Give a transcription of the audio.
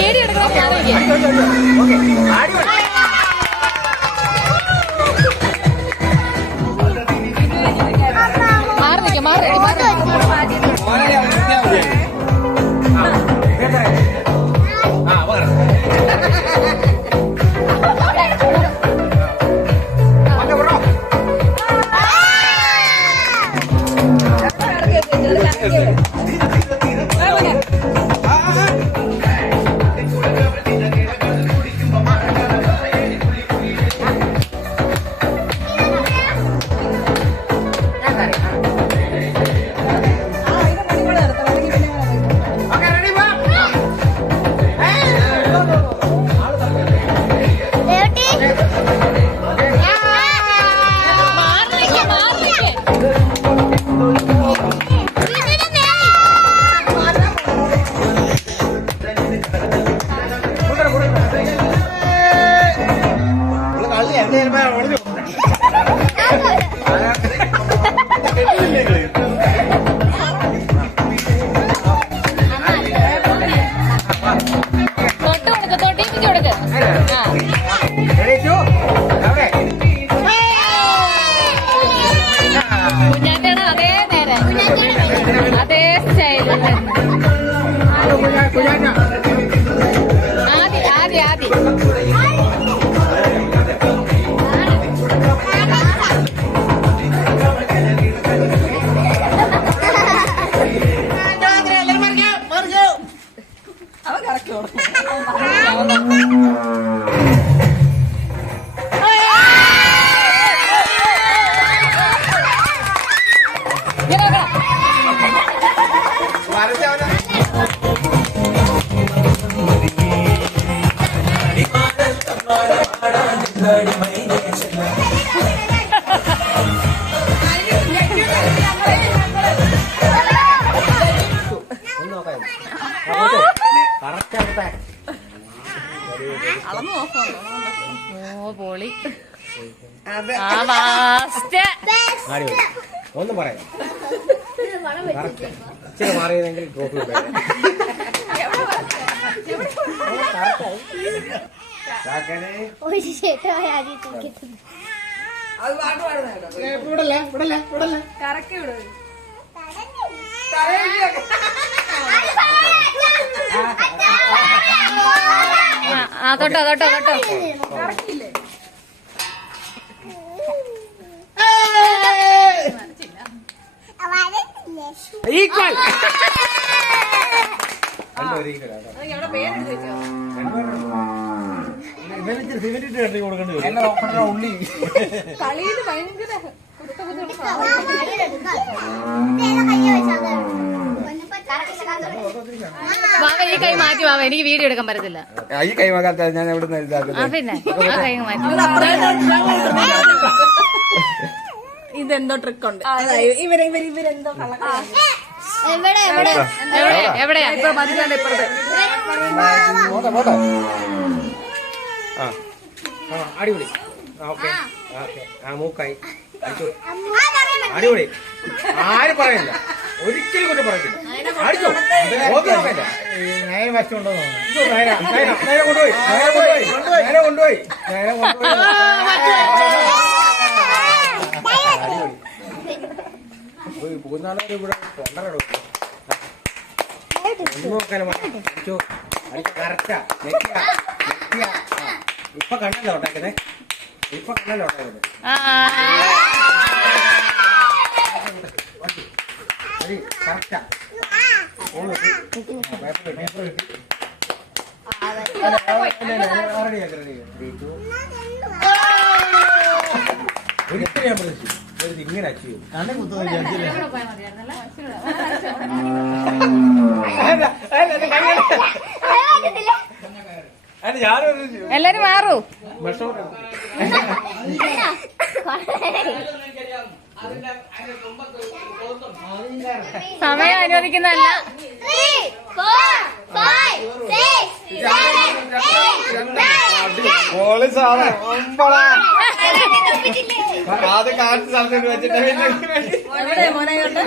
Video എടുക്കണം. പൊളി. ഒന്നും പറയാം മാറിയതെങ്കിൽ ട്രോഫി തൊട്ടോ തൊട്ടോ തൊട്ടോ. ഈക്വൽ. ഉള്ളി കളിയില് ഭയങ്കര വാവ ഈ കൈ മാറ്റി വാവ, എനിക്ക് വീഡിയോ എടുക്കാൻ പറ്റത്തില്ല. ഈ കൈ മാറ്റാത്ത ഞാൻ എവിടെ പിന്നെ ആ കൈ മാറ്റി. ഇതെന്തോ ട്രിക്ക് ഉണ്ട്. ഇവരെന്തോ എവിടെയാ ഇപ്പൊ മതിലാണ് ഇപ്പുറത്ത്. അടിപൊളി. മൂക്കായി അടിപൊളി. ആരും പറയില്ല, ഒരിക്കലും കൊണ്ട് പറയത്തില്ല. അടിച്ചോ നേരെ വശമുണ്ടോ നേരെ കൊണ്ടുപോയി നേരെ കൊണ്ടുപോയി പോകുന്നാളെ ഇവിടെ കറക്റ്റാ. ഇപ്പൊ കണ്ണല്ലോ ഉണ്ടാക്കുന്നേ, ഇപ്പൊ കണ്ണല്ലോ ഉണ്ടാക്കുന്നത്. കറക്റ്റാ. ഒരിക്കലും ഞാൻ പ്രതീക്ഷിച്ചു ഇങ്ങനെ അച്ചീവ് എല്ലാരും മാറൂ. സമയം അനുവദിക്കുന്നതല്ല. 3, 4, 5, 6, 7, 8, 9, 10. ആദ്യം കാറ്റ് സ്ഥലത്തോട്ട് വെച്ചിട്ട് പിന്നെ എവിടെ മോനെ കൊണ്ട്